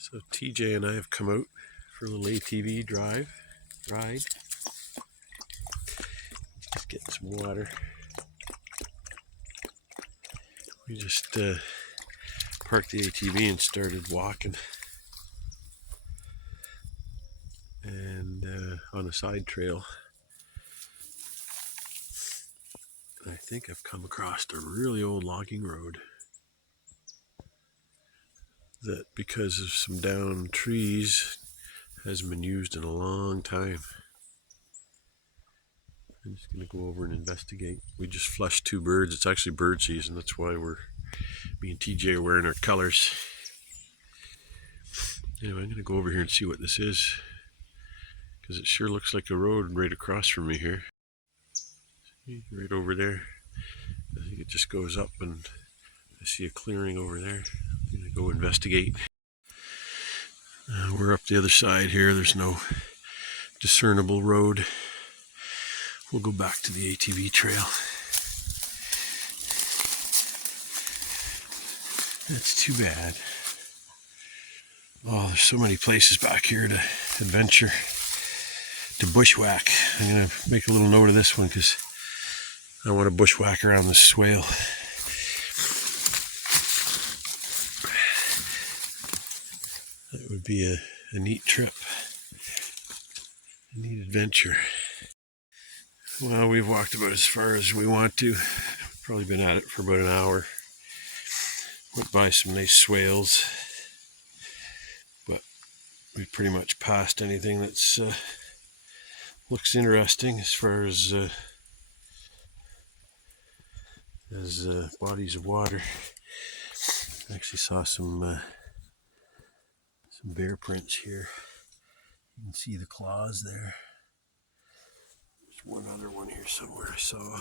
So TJ and I have come out for a little ATV ride. Just getting some water. We just parked the ATV and started walking. And on a side trail, I think I've come across a really old logging road that, because of some downed trees, hasn't been used in a long time. I'm just going to go over and investigate. We just flushed 2 birds. It's actually bird season. That's why me and TJ are wearing our colors. Anyway, I'm going to go over here and see what this is, because it sure looks like a road right across from me here. See, right over there. I think it just goes up, and I see a clearing over there. I'm going to go investigate. We're up the other side here. There's no discernible road. We'll go back to the ATV trail. That's too bad. Oh, there's so many places back here to adventure, to bushwhack. I'm going to make a little note of this one because I want to bushwhack around this swale. That would be a neat trip, a neat adventure. Well, we've walked about as far as we want to. Probably been at it for about an hour. Went by some nice swales, but we've pretty much passed anything that's looks interesting as far as bodies of water. I actually saw some bear prints here. You can see the claws there. There's one other one here somewhere I saw.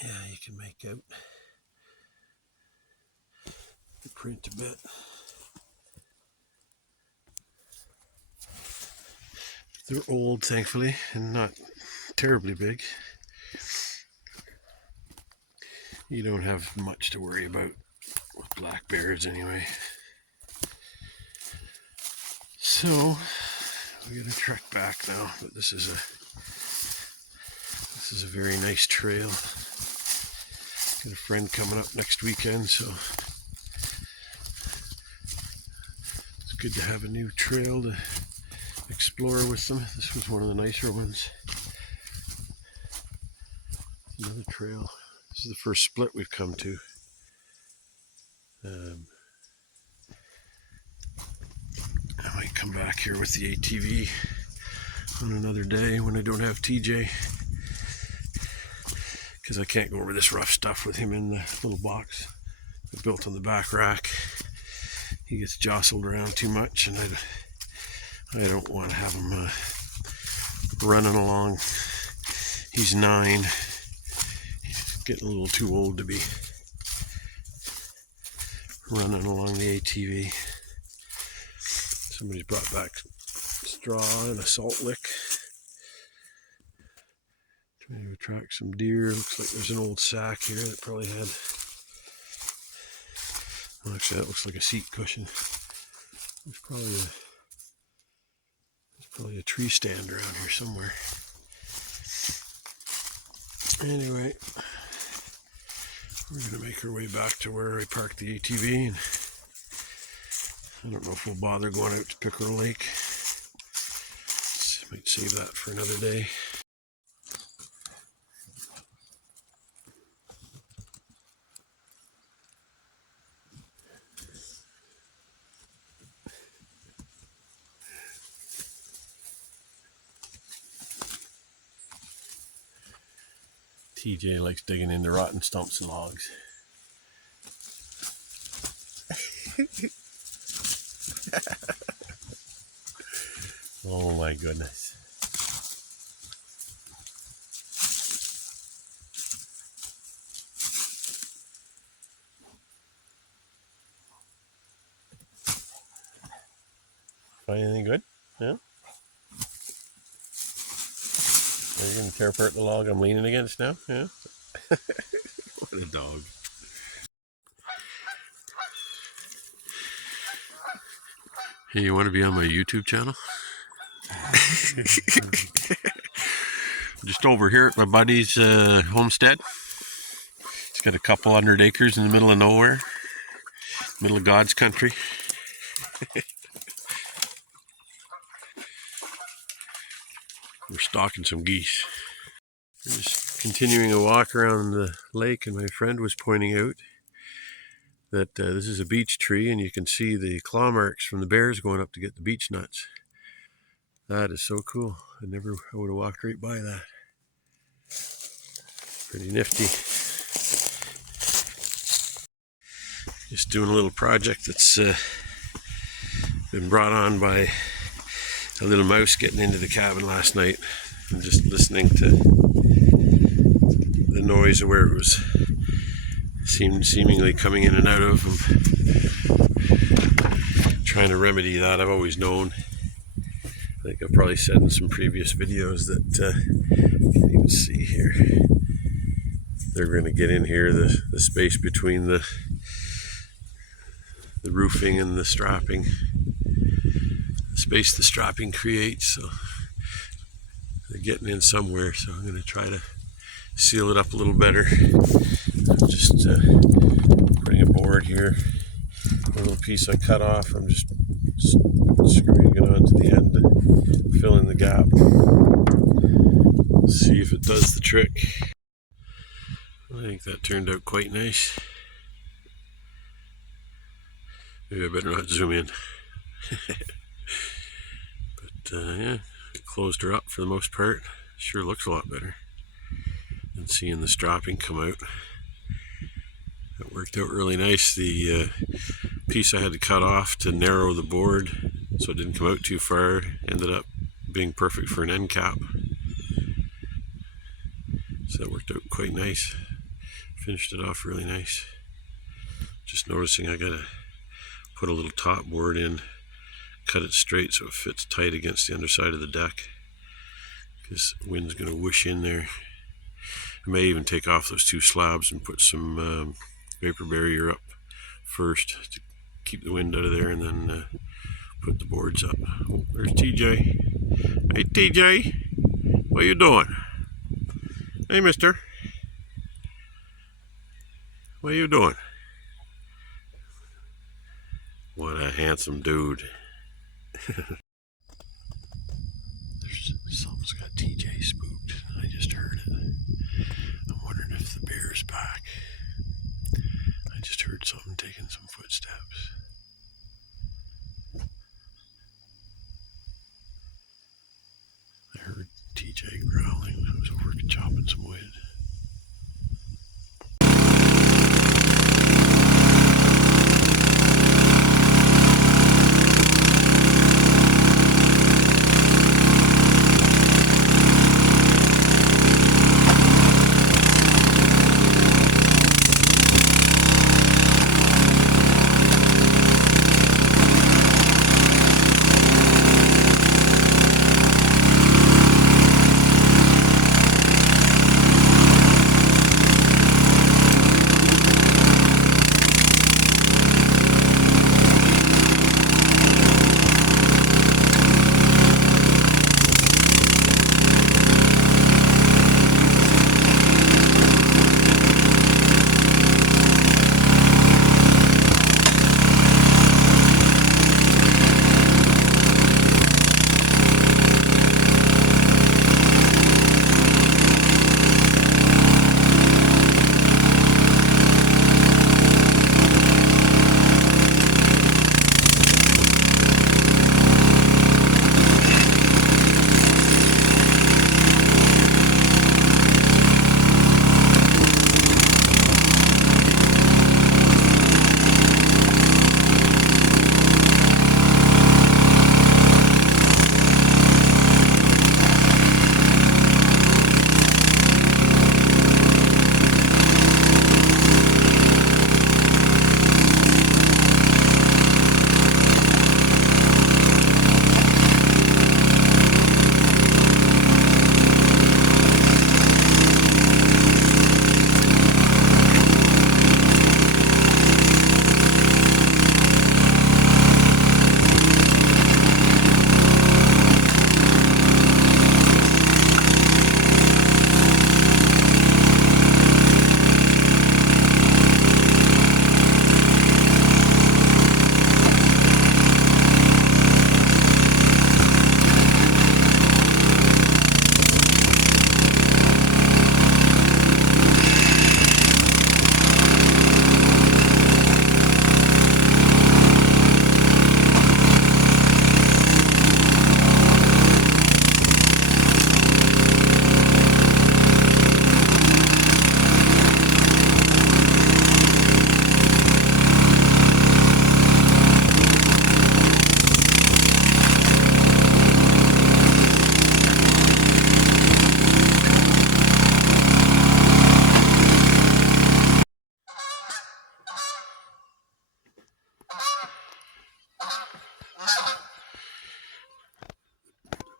Yeah, you can make out the print a bit. They're old, thankfully, and not terribly big. You don't have much to worry about with black bears anyway. So we're gonna trek back now, but this is a very nice trail. Got a friend coming up next weekend, so it's good to have a new trail to explore with them. This was one of the nicer ones. Another trail. This is the first split we've come to. I might come back here with the ATV on another day when I don't have TJ, because I can't go over this rough stuff with him in the little box I built on the back rack. He gets jostled around too much, and I don't want to have him running along. He's 9. He's getting a little too old to be running along the ATV. Somebody's brought back straw and a salt lick. Trying to attract some deer. Looks like there's an old sack here that probably had... Well, actually, that looks like a seat cushion. There's probably a tree stand around here somewhere. Anyway, we're going to make our way back to where I parked the ATV, and I don't know if we'll bother going out to Pickerel Lake. Might save that for another day. TJ likes digging into rotten stumps and logs. Oh my goodness. Find anything good? Yeah? Are you going to tear apart the log I'm leaning against now? Yeah? What a dog. Hey, you want to be on my YouTube channel? Just over here at my buddy's homestead. He's got a couple 100 acres in the middle of nowhere, middle of God's country. We're stalking some geese. We're just continuing a walk around the lake, and my friend was pointing out that this is a beech tree, and you can see the claw marks from the bears going up to get the beech nuts. That is so cool. I would have walked right by that. Pretty nifty. Just doing a little project that's been brought on by a little mouse getting into the cabin last night, and just listening to the noise of where it was seemingly coming in and out of. I'm trying to remedy that. I've always known. I think I've probably said in some previous videos that you can even see here. They're going to get in here, the space between the roofing and the strapping, the space the strapping creates. So they're getting in somewhere. So I'm going to try to seal it up a little better. Just putting a board here, a little piece I cut off. I'm just screwing it onto the end to fill in the gap. See if it does the trick. I think that turned out quite nice. Maybe I better not zoom in. But yeah, it closed her up for the most part. Sure looks a lot better than seeing the strapping come out. It worked out really nice. The piece I had to cut off to narrow the board so it didn't come out too far ended up being perfect for an end cap. So that worked out quite nice. Finished it off really nice. Just noticing I gotta put a little top board in, cut it straight so it fits tight against the underside of the deck, because the wind's gonna whoosh in there. I may even take off those two slabs and put some vapor barrier up first to keep the wind out of there, and then put the boards up. Oh, there's TJ. Hey TJ, what you doing? Hey mister, what you doing? What a handsome dude. Something's got TJ spooked. I just heard it. I'm wondering if the bear's back. I just heard something taking some footsteps. I heard TJ growling. I was over chopping some wood.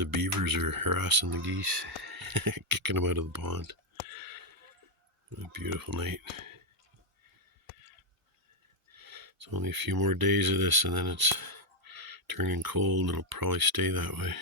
The beavers are harassing the geese, kicking them out of the pond. What a beautiful night. It's only a few more days of this and then it's turning cold and it'll probably stay that way.